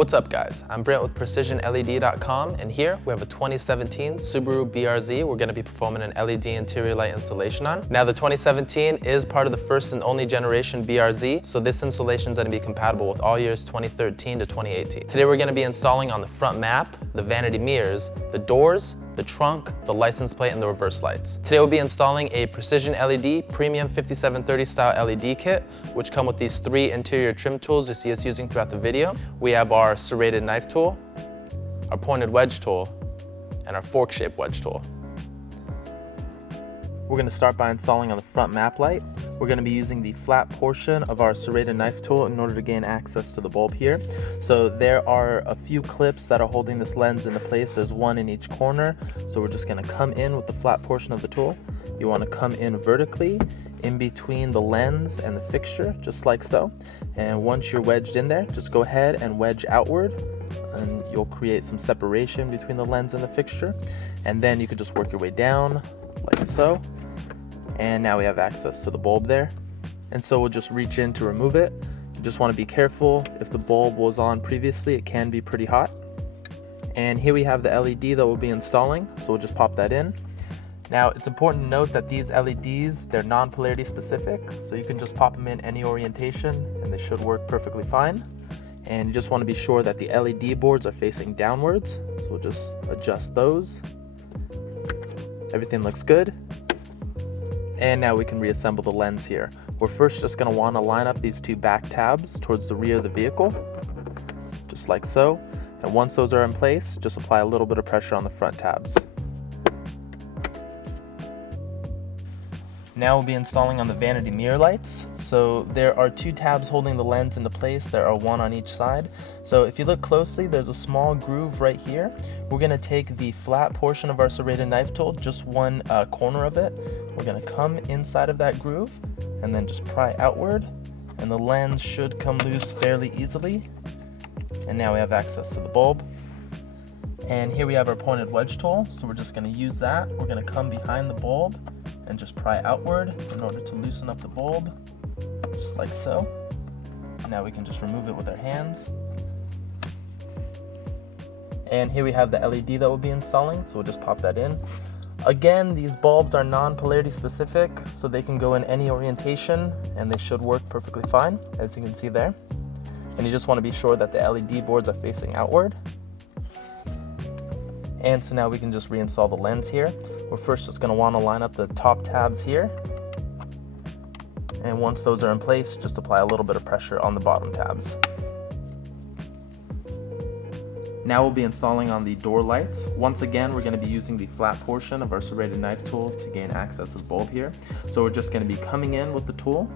What's up guys, I'm Brent with PrecisionLED.com, and here we have a 2017 Subaru BRZ we're going to be performing an LED interior light installation on. Now the 2017 is part of the first and only generation BRZ, so this installation is going to be compatible with all years 2013 to 2018. Today we're going to be installing on the front map, the vanity mirrors, the doors, the trunk, the license plate, and the reverse lights. Today we'll be installing a PrecisionLED Premium 5730 style LED kit, which come with these 3 interior trim tools you see us using throughout the video. We have our serrated knife tool, our pointed wedge tool, and our fork-shaped wedge tool. We're going to start by installing on the front map light. We're going to be using the flat portion of our serrated knife tool in order to gain access to the bulb here. So there are a few clips that are holding this lens into place. There's one in each corner. So we're just going to come in with the flat portion of the tool. You want to come in vertically in between the lens and the fixture, just like so. And once you're wedged in there, just go ahead and wedge outward, and you'll create some separation between the lens and the fixture. And then you can just work your way down like so. And now we have access to the bulb there. And so we'll just reach in to remove it. You just want to be careful. If the bulb was on previously, it can be pretty hot. And here we have the LED that we'll be installing. So we'll just pop that in. Now it's important to note that these LEDs, they're non-polarity specific. So you can just pop them in any orientation and they should work perfectly fine. And you just want to be sure that the LED boards are facing downwards. So we'll just adjust those. Everything looks good. And now we can reassemble the lens here. We're first just going to want to line up these 2 back tabs towards the rear of the vehicle, just like so. And once those are in place, just apply a little bit of pressure on the front tabs. Now we'll be installing on the vanity mirror lights. So there are 2 tabs holding the lens into place. There are 1 on each side. So if you look closely, there's a small groove right here. We're going to take the flat portion of our serrated knife tool, just one corner of it. We're going to come inside of that groove and then just pry outward, and the lens should come loose fairly easily. And now we have access to the bulb. And here we have our pointed wedge tool, so we're just going to use that. We're going to come behind the bulb and just pry outward in order to loosen up the bulb, just like so. Now we can just remove it with our hands. And here we have the LED that we'll be installing, so we'll just pop that in. Again, these bulbs are non-polarity specific, so they can go in any orientation and they should work perfectly fine, as you can see there. And you just want to be sure that the LED boards are facing outward. And so now we can just reinstall the lens here. We're first just going to want to line up the top tabs here. And once those are in place, just apply a little bit of pressure on the bottom tabs. Now we'll be installing on the door lights. Once again, we're going to be using the flat portion of our serrated knife tool to gain access to the bulb here. So we're just going to be coming in with the tool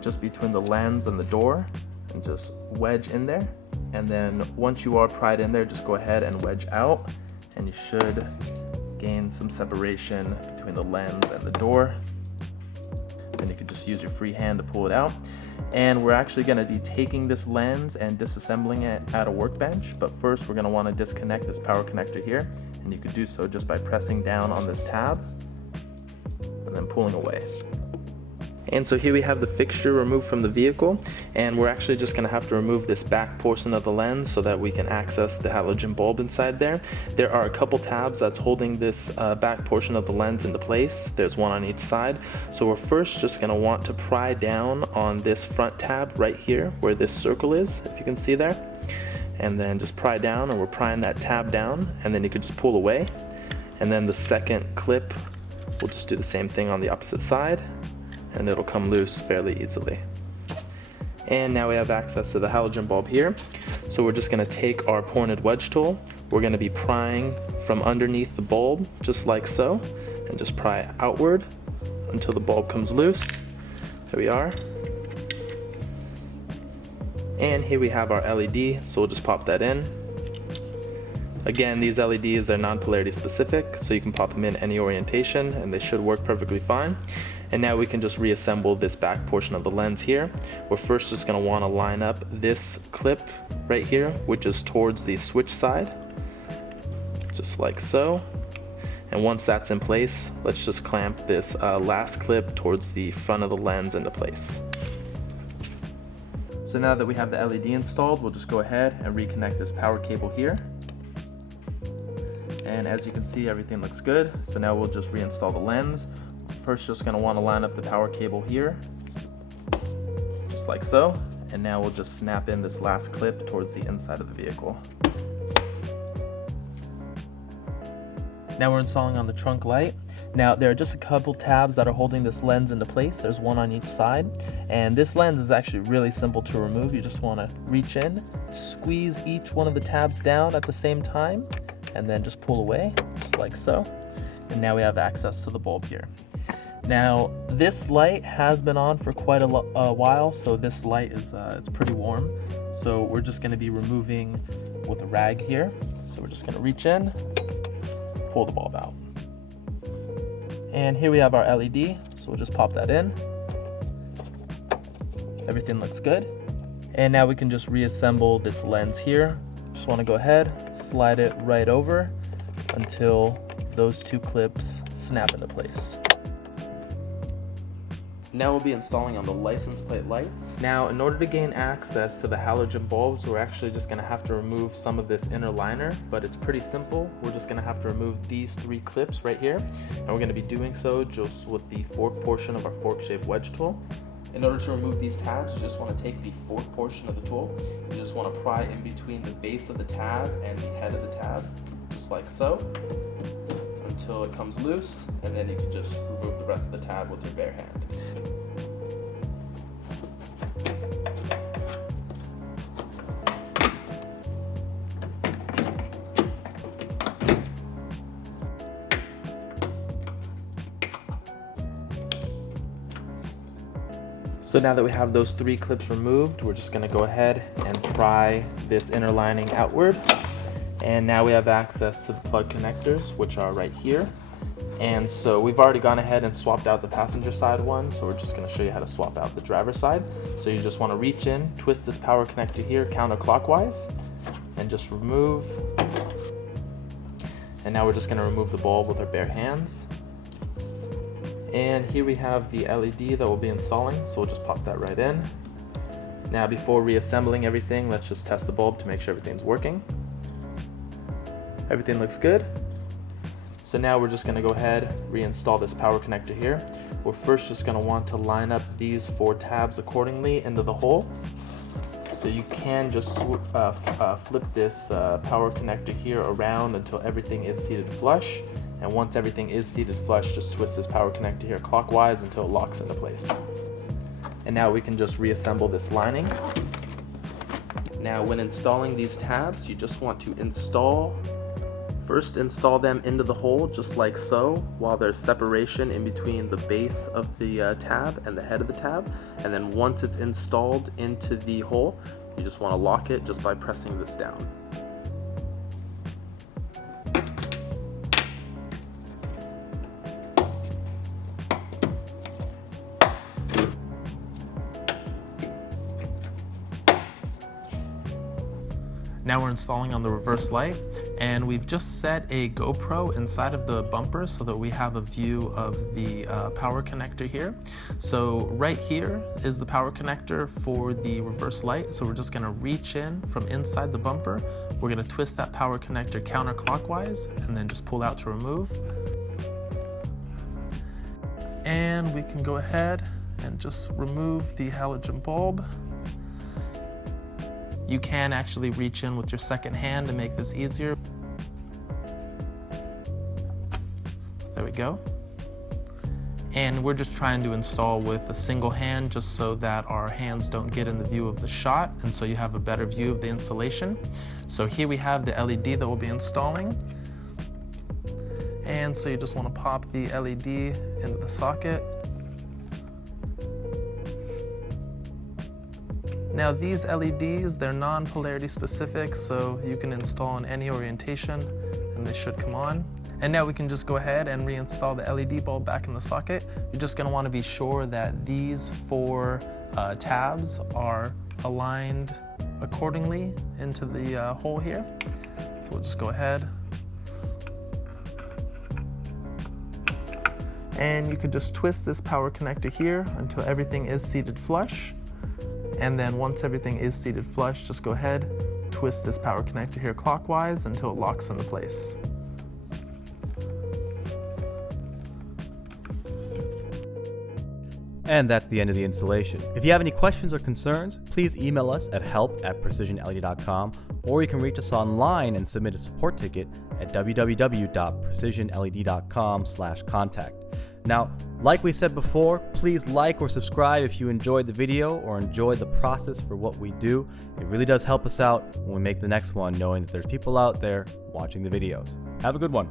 just between the lens and the door, and just wedge in there. And then once you are pried in there, just go ahead and wedge out, and you should gain some separation between the lens and the door. Then you can just use your free hand to pull it out. And we're actually going to be taking this lens and disassembling it at a workbench, but first we're going to want to disconnect this power connector here, and you could do so just by pressing down on this tab and then pulling away. And so here we have the fixture removed from the vehicle, and we're actually just going to have to remove this back portion of the lens so that we can access the halogen bulb inside there. There are a couple tabs that's holding this back portion of the lens into place. There's 1 on each side. So we're first just going to want to pry down on this front tab right here where this circle is, if you can see there. And then just pry down, and we're prying that tab down, and then you can just pull away. And then the second clip, we'll just do the same thing on the opposite side, and it'll come loose fairly easily. And now we have access to the halogen bulb here. So we're just going to take our pointed wedge tool. We're going to be prying from underneath the bulb, just like so, and just pry outward until the bulb comes loose. There we are. And here we have our LED, so we'll just pop that in. Again, these LEDs are non-polarity specific, so you can pop them in any orientation and they should work perfectly fine. And now we can just reassemble this back portion of the lens here. We're first just going to want to line up this clip right here, which is towards the switch side, just like so. And once that's in place, let's just clamp this last clip towards the front of the lens into place. So now that we have the LED installed, we'll just go ahead and reconnect this power cable here. And as you can see, everything looks good. So now we'll just reinstall the lens. First, just gonna wanna line up the power cable here, just like so. And now we'll just snap in this last clip towards the inside of the vehicle. Now we're installing on the trunk light. Now there are just a couple tabs that are holding this lens into place. There's one on each side. And this lens is actually really simple to remove. You just wanna reach in, squeeze each one of the tabs down at the same time, and then just pull away, just like so. And now we have access to the bulb here. Now, this light has been on for quite a while, so this light is it's pretty warm. So we're just gonna be removing with a rag here. So we're just gonna reach in, pull the bulb out. And here we have our LED, so we'll just pop that in. Everything looks good. And now we can just reassemble this lens here. Just wanna go ahead, slide it right over until those two clips snap into place. Now we'll be installing on the license plate lights. Now, in order to gain access to the halogen bulbs, we're actually just gonna have to remove some of this inner liner, but it's pretty simple. We're just gonna have to remove these three clips right here, and we're gonna be doing so just with the fork portion of our fork-shaped wedge tool. In order to remove these tabs, you just wanna take the fork portion of the tool, you just wanna pry in between the base of the tab and the head of the tab, just like so, until it comes loose, and then you can just remove the rest of the tab with your bare hand. So now that we have those three clips removed, we're just gonna go ahead and pry this inner lining outward. And now we have access to the plug connectors, which are right here. And so we've already gone ahead and swapped out the passenger side one, so we're just gonna show you how to swap out the driver's side. So you just wanna reach in, twist this power connector here counterclockwise, and just remove. And now we're just gonna remove the bulb with our bare hands. And here we have the LED that we'll be installing, so we'll just pop that right in. Now before reassembling everything, let's just test the bulb to make sure everything's working. Everything looks good. So now we're just gonna go ahead, reinstall this power connector here. We're first just gonna want to line up these four tabs accordingly into the hole. So you can just flip this power connector here around until everything is seated flush. And once everything is seated flush, just twist this power connector here clockwise until it locks into place. And now we can just reassemble this lining. Now when installing these tabs, you just want to first install them into the hole just like so, while there's separation in between the base of the tab and the head of the tab. And then once it's installed into the hole, you just want to lock it just by pressing this down. Now we're installing on the reverse light, and we've just set a GoPro inside of the bumper so that we have a view of the power connector here. So right here is the power connector for the reverse light. So we're just gonna reach in from inside the bumper. We're gonna twist that power connector counterclockwise and then just pull out to remove. And we can go ahead and just remove the halogen bulb. You can actually reach in with your second hand to make this easier. There we go. And we're just trying to install with a single hand just so that our hands don't get in the view of the shot, and so you have a better view of the installation. So here we have the LED that we'll be installing. And so you just want to pop the LED into the socket. Now these LEDs, they're non-polarity specific, so you can install in any orientation and they should come on. And now we can just go ahead and reinstall the LED bulb back in the socket. You're just gonna wanna be sure that these four tabs are aligned accordingly into the hole here. So we'll just go ahead. And you could just twist this power connector here until everything is seated flush. And then once everything is seated flush, just go ahead, twist this power connector here clockwise until it locks into place. And that's the end of the installation. If you have any questions or concerns, please email us at help@precisionled.com, or you can reach us online and submit a support ticket at www.precisionled.com/contact. Now, like we said before, please like or subscribe if you enjoyed the video or enjoyed the process for what we do. It really does help us out when we make the next one, knowing that there's people out there watching the videos. Have a good one.